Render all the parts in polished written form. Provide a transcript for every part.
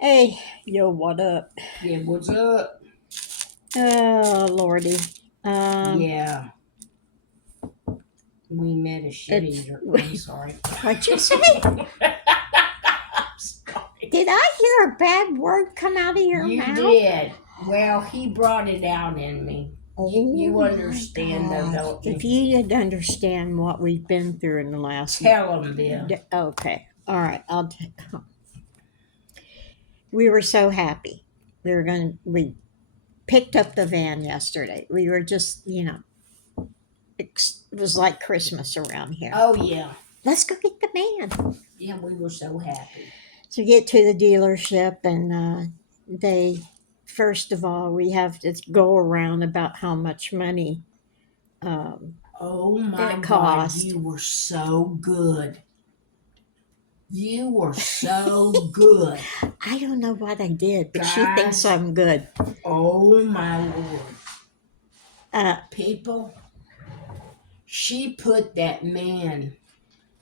Hey, yo, what up? Yeah, what's up? Oh, Lordy. Um, Yeah, we met a shit it's eater. I'm sorry. what'd you say? I'm sorry. Did I hear a bad word come out of your You mouth? did. Well, he brought it out in me. Oh You my understand though, God. don't If you? you didn't understand what we've been through in the last. Tell him, Bill. Okay. All right. I'll take. We were so happy. We picked up the van yesterday. We were just, it was like Christmas around here. Oh yeah, Let's go get the van. yeah. We were so happy. So we get to the dealership, and they, first of all, we have to go around about how much money um, Oh my it God, cost. you were so good. You were so good, I don't know what I did, but she thinks guys. I'm good. Oh my Lord, Uh, people. She put that man.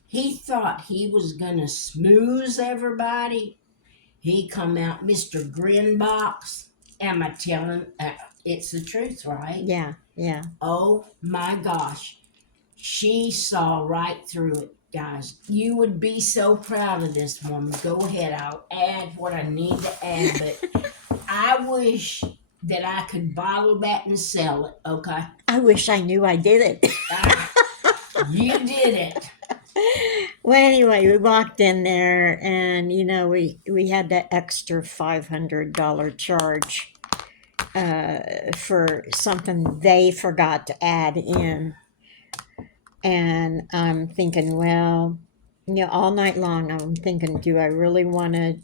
He thought he was gonna smooze everybody. He come out, Mr. Grinbox. Am I telling? It's the truth, right? yeah, yeah. Oh my gosh, she saw right through it, guys. You would be so proud of this woman. Go ahead, I'll add what I need to add, but I wish that I could bottle that and sell it. Okay, I wish I knew I did it. ah, you did it. Well, anyway, we walked in there, and we had that extra $500 charge for something they forgot to add in. And I'm thinking, well, all night long I'm thinking, do I really want to,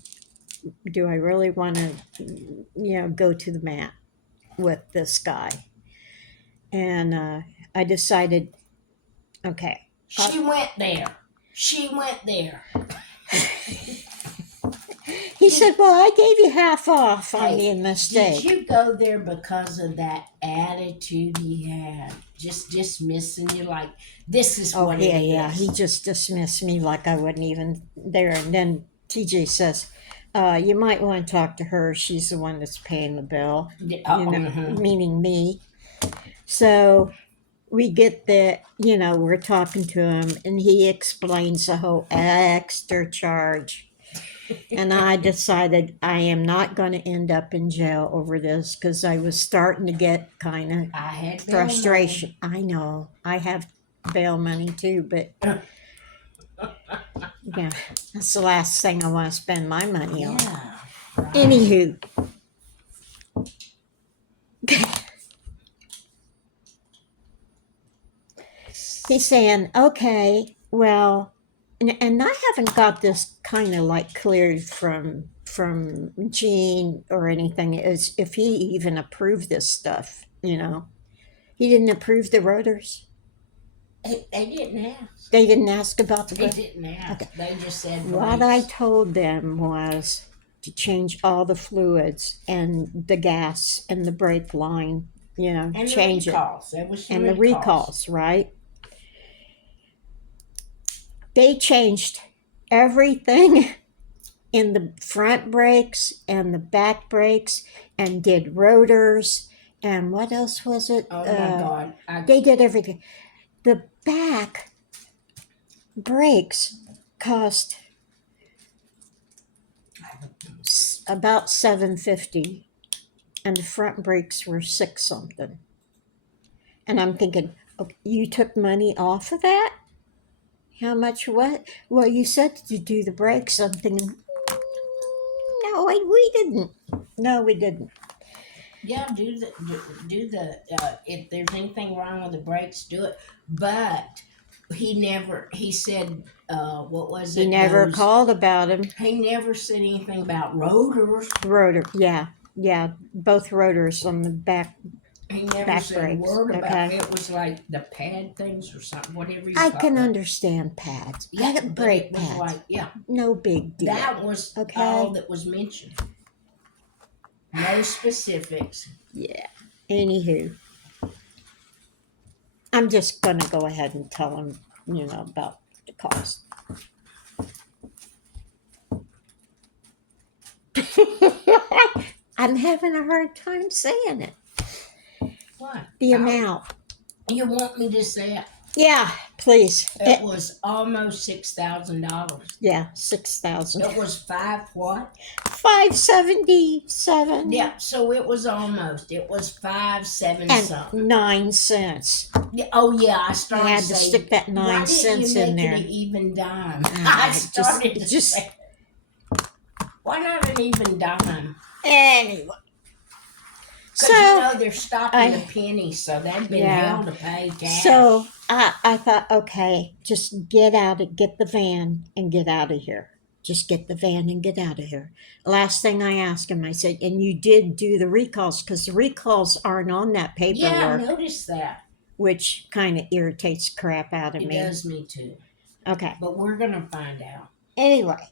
go to the mat with this guy? And I decided, okay. She went there. She went there. He Did said, well, I gave you half off on Hey, the did mistake. you go there because of that attitude he had? Just dismissing you like this is Oh, what it yeah, yeah. He is. just dismissed me like I wasn't even there. And then TJ says, you might want to talk to her. She's the one that's paying the bill, Mm-hmm. meaning me. So we get there, we're talking to him, and he explains the whole extra charge. And I decided I am not going to end up in jail over this because I was starting to get kind of I had bail money. frustration. I know I have bail money too, but yeah, that's the last thing I want to spend my money on. Yeah, right. Anywho, he's saying, okay, well, and I haven't got this kind of like cleared from Gene or anything, is if he even approved this stuff. He didn't approve the rotors. They didn't ask. They didn't ask about the They road. didn't Okay. ask. They just said What I brakes. told them was to change all the fluids and the gas and the brake line, And the change it. recalls. There was some And the recalls. recalls, right? They changed everything in the front brakes and the back brakes and did rotors and what else was it? Oh my God. They did everything. The back brakes cost about 750, and the front brakes were six something. And I'm thinking, okay, you took money off of that? How much? What? Well, you said to do the brakes. I'm thinking, no, we didn't. No, we didn't. Yeah, do the if there's anything wrong with the brakes, do it. But he never. He said, what was He it? never Those. called about him. He never said anything about rotors. Rotor, yeah, yeah, both rotors on the He never back said a brakes. word about Okay, it. Was like the pad things or something, whatever you I call can it. understand pads. I Yeah, got but brake it was pads. like, yeah, No big deal. that was all Okay. that was mentioned. No specifics. Yeah. Anywho, I'm just gonna go ahead and tell him, about the cost. I'm having a hard time saying it. What? The amount. You want me to say it? Yeah, please. It was almost $6,000. Yeah, 6,000. It was five what? 577. Yeah, so it was almost. It was 5 7 and something. 9 cents. Yeah, oh yeah, I I started had to saying, stick that why 9 didn't cents you in make there. it an even dime? I started to say, why not an even dime? Anyway. Because So they're stopping the pennies, so they've been hell to pay cash. So I thought, okay, just get the van and get out of here. Just get the van and get out of here. Last thing I asked him, I said, and you did do the recalls because the recalls aren't on that paperwork. Yeah, I noticed that. Which kind of irritates the crap out of me. It does me too. Okay. But we're going to find out. Anyway,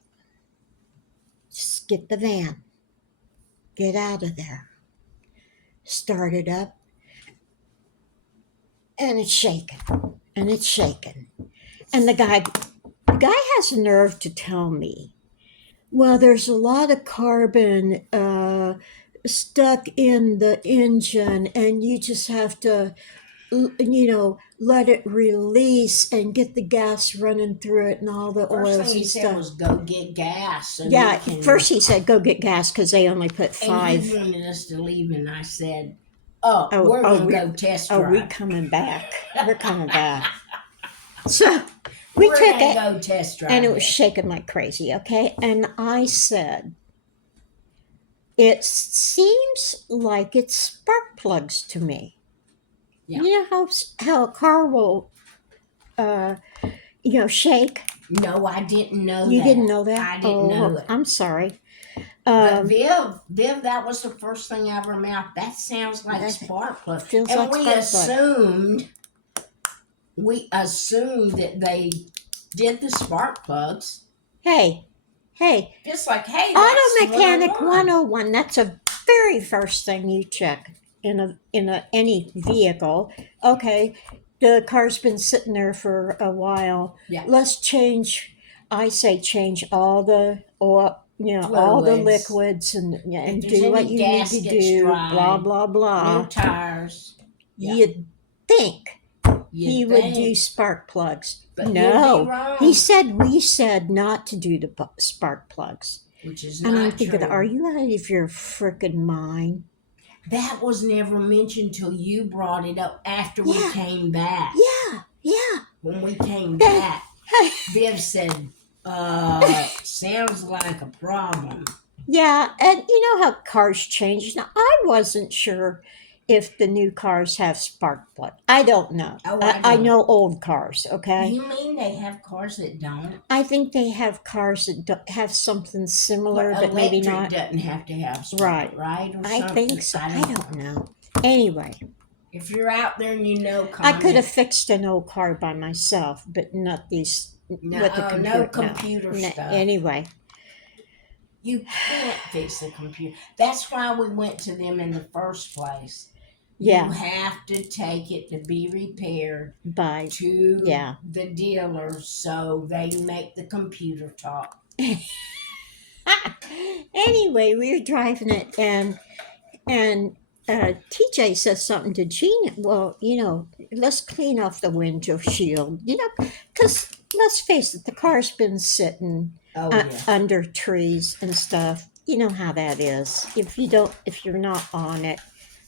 just get the van. Get out of there. Start it up. And it's shaking. And it's shaking. And the guy has a nerve to tell me, well, there's a lot of carbon stuck in the engine, and you just have to, let it release and get the gas running through it and all the First oils thing he and said stuff. was go get gas. So Yeah, first he said go get gas because they only put 5. And he wanted us to leave, and I said, we're going to go test drive. Oh, we're coming back. We're coming back. So we we're took gonna it, go test drive and it was shaking like crazy, okay? And I said, it seems like it's spark plugs to me. Yeah. You know how a car will, shake? No, I didn't know that. You didn't know that? I didn't know it. I'm sorry. But Viv, that was the first thing out of her mouth. That sounds like spark plug. Feels and like we assumed that they did the spark plugs. Hey. Just like, hey, Auto that's Mechanic 101. 101. That's a very first thing you check in any vehicle. Okay, the car's been sitting there for a while. Yeah. Let's change. I say change all the all the liquids and do what you need to do. Blah blah blah. New tires. Yeah. You'd think he would do spark plugs. But no, we said not to do the spark plugs. Which is and not I'm thinking, true. are you out of your frickin' mind? That was never mentioned till you brought it up after we came back. Yeah. When we came back, Viv said, sounds like a problem. Yeah, and you know how cars change. Now, I wasn't sure if the new cars have spark plug. I don't know. I know old cars, okay? You mean they have cars that don't? I think they have cars that don't have something similar, but maybe not. Electric doesn't have to have spark, right? Or I think so. I don't know. Anyway. If you're out there and you know, comment. I could have fixed an old car by myself, but not these with the computer. No computer stuff. Anyway. You can't fix the computer. That's why we went to them in the first place. Yeah. You have to take it to be repaired to the dealer so they make the computer talk. Anyway, we were driving it and TJ says something to Gene. Well, let's clean off the windshield, because let's face it, the car's been sitting under trees and stuff. You know how that is. If you're not on it.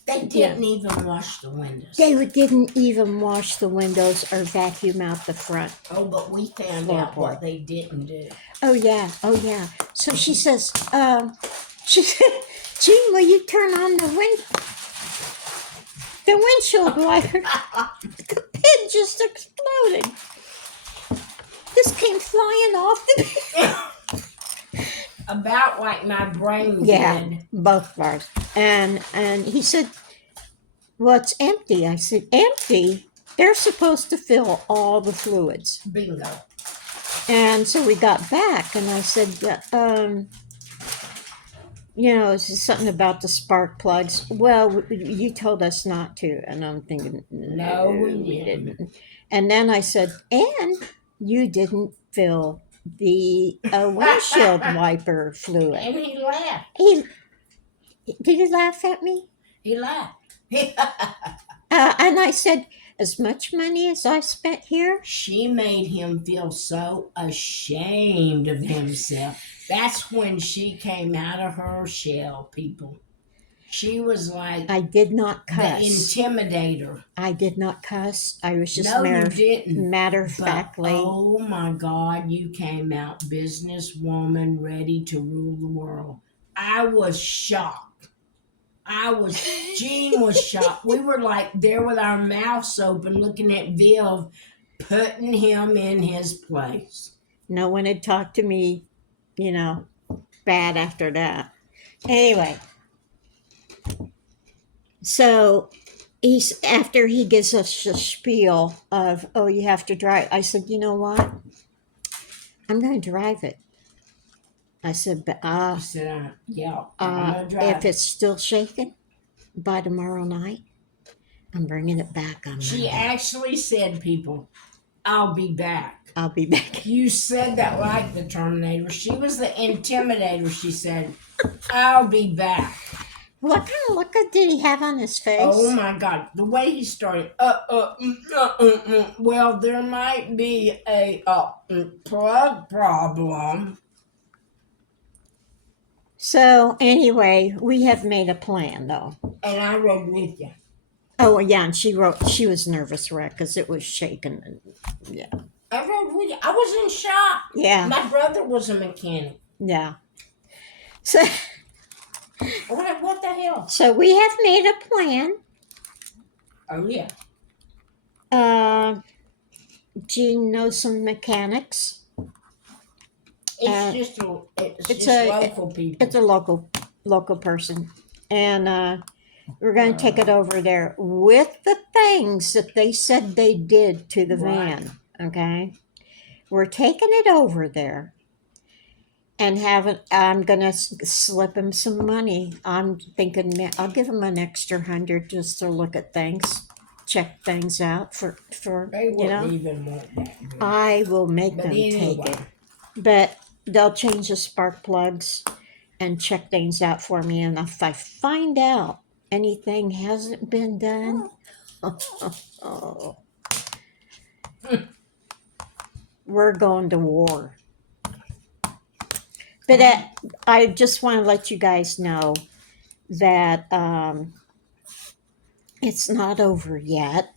They didn't even wash the windows. They didn't even wash the windows or vacuum out the front. Oh, but we found out what they didn't do. Oh, yeah. So she says, Gene, will you turn on the windshield wiper? The pin just exploded. This came flying off the About like my brain did. Both bars. And he said, well, it's empty. I said, empty? They're supposed to fill all the fluids. Bingo. And so we got back, and I said, it's something about the spark plugs. Well, you told us not to. And I'm thinking, no, we didn't. And then I said, and you didn't fill the windshield wiper fluid. And he laughed. He did he laugh at me? He laughed. And I said, as much money as I spent here. She made him feel so ashamed of himself. That's when she came out of her shell, people. She was like I did not the cuss. intimidator. I did not cuss. I was just No, you didn't. matter of But, factly. oh my God, you came out businesswoman ready to rule the world. I was shocked. Jean was shocked. We were like there with our mouths open looking at Viv putting him in his place. No one had talked to me, bad after that. Anyway, so after he gives us a spiel of, oh, you have to drive. I said, you know what? I'm going to drive it. I said, but I said, yeah, I'm gonna drive. if it's still shaking by tomorrow night, I'm bringing it back on She Monday. actually said, people, I'll be back. I'll be back. You said that like the Terminator. She was the intimidator. She said, I'll be back. What kind of look did he have on his face? Oh my God. The way he started, well, there might be a plug problem. So anyway, we have made a plan though. And I rode with you. Oh yeah, and she was nervous wreck because it was shaking. And, yeah. I rode with you. I was in shock. Yeah. My brother was a mechanic. Yeah. So what the hell? So we have made a plan. Oh yeah. Jean knows some mechanics. It's just local people. It's a local person, and we're going to take it over there with the things that they said they did to the van. Okay, we're taking it over there, and I'm going to slip him some money. I'm thinking I'll give him an extra 100 just to look at things, check things out for they wouldn't even want that. I will make them take it, but they'll change the spark plugs and check things out for me. And if I find out anything hasn't been done, we're going to war. But I just want to let you guys know that it's not over yet.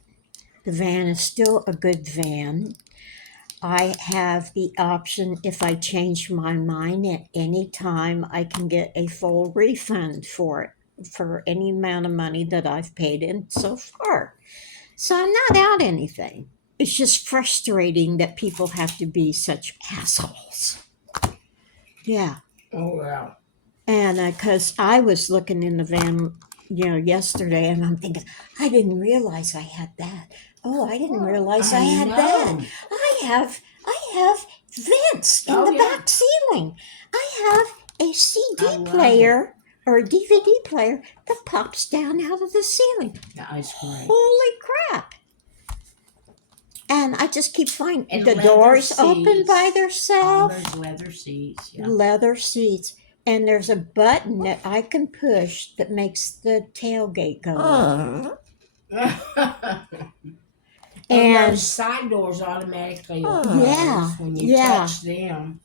The van is still a good van. I have the option, if I change my mind at any time, I can get a full refund for it, for any amount of money that I've paid in so far. So I'm not out anything. It's just frustrating that people have to be such assholes. Yeah. Oh, yeah. And because I was looking in the van, yesterday, and I'm thinking, I didn't realize I had that. Oh, I didn't realize I had that. I have vents in the back ceiling. I have a CD player or a DVD player that pops down out of the ceiling. Nice, great. Holy crap. And I just keep finding the doors open by themselves. Oh, there's leather seats. Yeah. Leather seats. And there's a button that I can push that makes the tailgate go up. And those side doors automatically open when you touch them.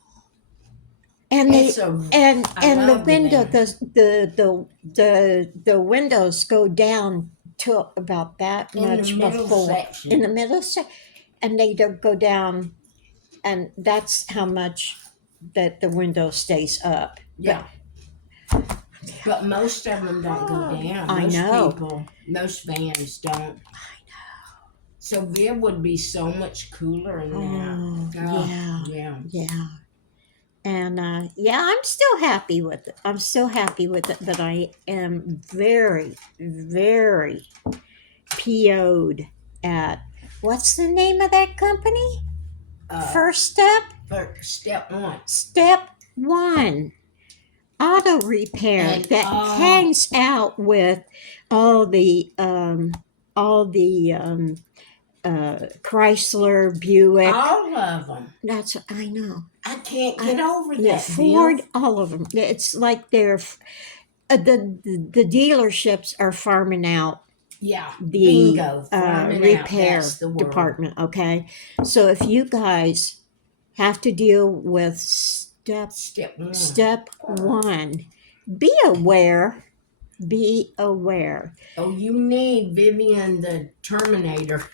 And the window, the windows go down to about that much before in the middle section, and they don't go down, and that's how much that the window stays up. Yeah. But most of them don't go down. I know. Most vans don't. So Viv would be so much cooler in that. Yeah. And I'm still happy with it. But I am very, very PO'd at, what's the name of that company? First Step? Step one. Step one. Auto repair that hangs out with all the Chrysler, Buick. All of them. That's I know. I can't get over Yeah, that. Ford, Viv. all of them. It's like the dealerships are farming out Yeah. the Bingo. Farming out. repair That's the word. department. Okay, so if you guys have to deal with Step one. step one, be aware. Be aware. Oh, you need Vivian the Terminator.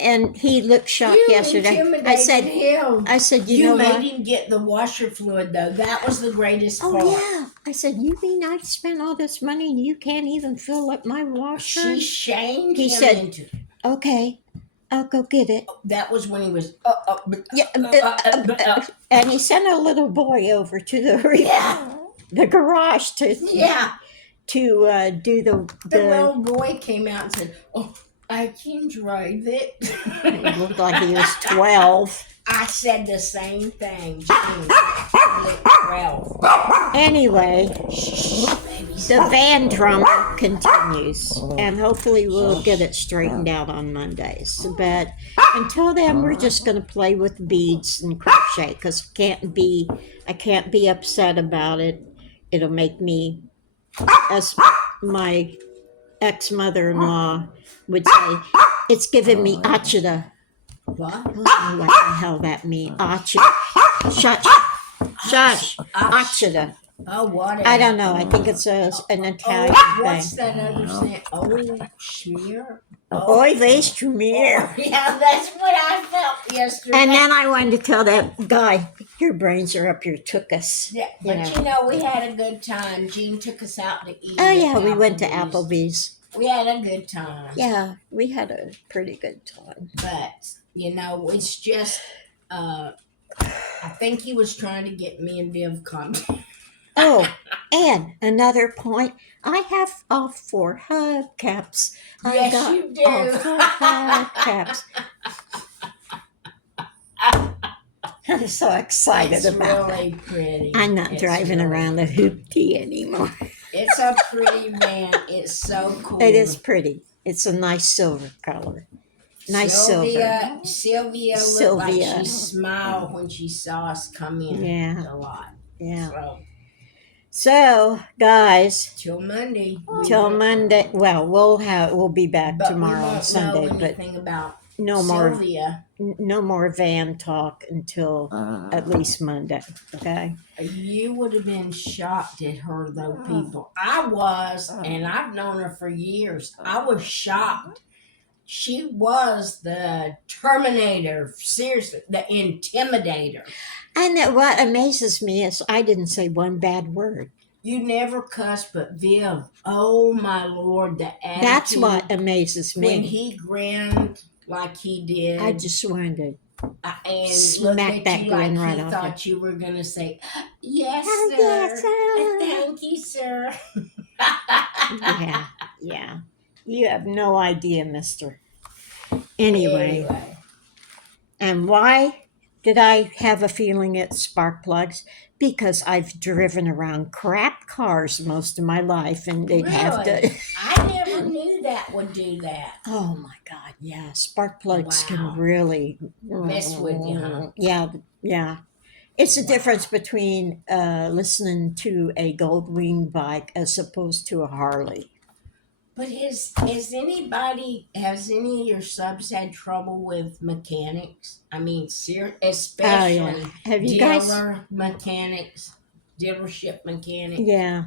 And he looked shocked You yesterday. intimidated him. I said, you You know made what? him get the washer fluid, though. That was the greatest Oh part. yeah. I said, you mean I spent all this money and you can't even fill up my washer? She shamed He him said, into. okay, I'll go get it. That was when he was. Yeah, and he sent a little boy over to Yeah. the garage to Yeah. do The little boy came out and said, "Oh, I can drive it." It looked like he was 12. I said the same thing. James, 12. Anyway, Shh, baby. the van drama continues, and hopefully we'll get it straightened out on Mondays. But until then, we're just going to play with beads and crochet because I can't be upset about it. It'll make me, as my ex-mother-in-law would say, it's giving me achida. What? I don't know what the hell that means. Achida. Shush. Achida. Oh, what? I don't know. I think it's an Italian What's thing. that other saying? Oh, schmear? Oy vey schmear. Yeah, that's what I felt yesterday. And then I wanted to tell that guy, your brains are up your tuchus. Yeah, but we had a good time. Jean took us out to eat. Oh, yeah, we went to Applebee's. We had a good time. Yeah, we had a pretty good time. But, it's just, I think he was trying to get me and Viv contact. Oh, and another point, I have all 4 hubcaps. Yes, I got you do. all 4 hubcaps. I'm so excited It's about really that. pretty. I'm not driving around a hoopty anymore. It's a pretty van. It's so cool. It is pretty. It's a nice silver color. Nice silver. Sylvia looked like she smiled when she saw us come in. Yeah. A lot. Yeah. So, guys, till Monday. Well, we'll be back tomorrow on Sunday, but about no Sylvia. No more van talk until at least Monday. Okay. You would have been shocked at her, though, people. I was, and I've known her for years. I was shocked. She was the Terminator, seriously, the Intimidator. And what amazes me is I didn't say one bad word. You never cuss, but Viv, oh my Lord, the attitude. That's what amazes me. When he grinned like he did. I just wanted to and smack that grin right off. He thought you were going to say, yes, oh, sir. Yes, sir. Thank you, sir. Yeah. You have no idea, mister. Anyway. And why did I have a feeling it's spark plugs? Because I've driven around crap cars most of my life, and they'd have to. I never knew that would do that. Oh my God! Yeah, spark plugs can really mess with you, huh? Yeah. It's the difference between listening to a Goldwing bike as opposed to a Harley. But has any of your subs had trouble with mechanics? I mean, especially mechanics, dealership mechanics. Yeah.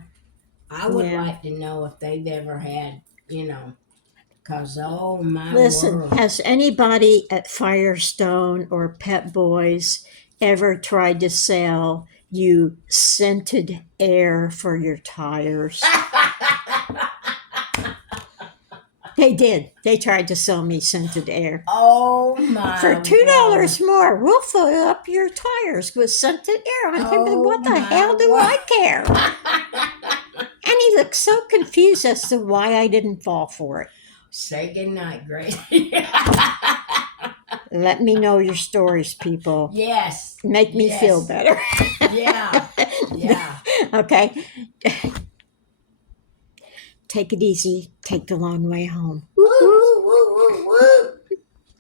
I would like to know if they've ever had, because, oh my Listen, world. Has anybody at Firestone or Pet Boys ever tried to sell you scented air for your tires? They did. They tried to sell me scented air. Oh my! For $2 more, we'll fill up your tires with scented air. I'm thinking, what the hell do I care? And he looked so confused as to why I didn't fall for it. Say goodnight, Grace. Let me know your stories, people. Yes. Make me feel better. Yeah. Okay. Take it easy. Take the long way home. Woo!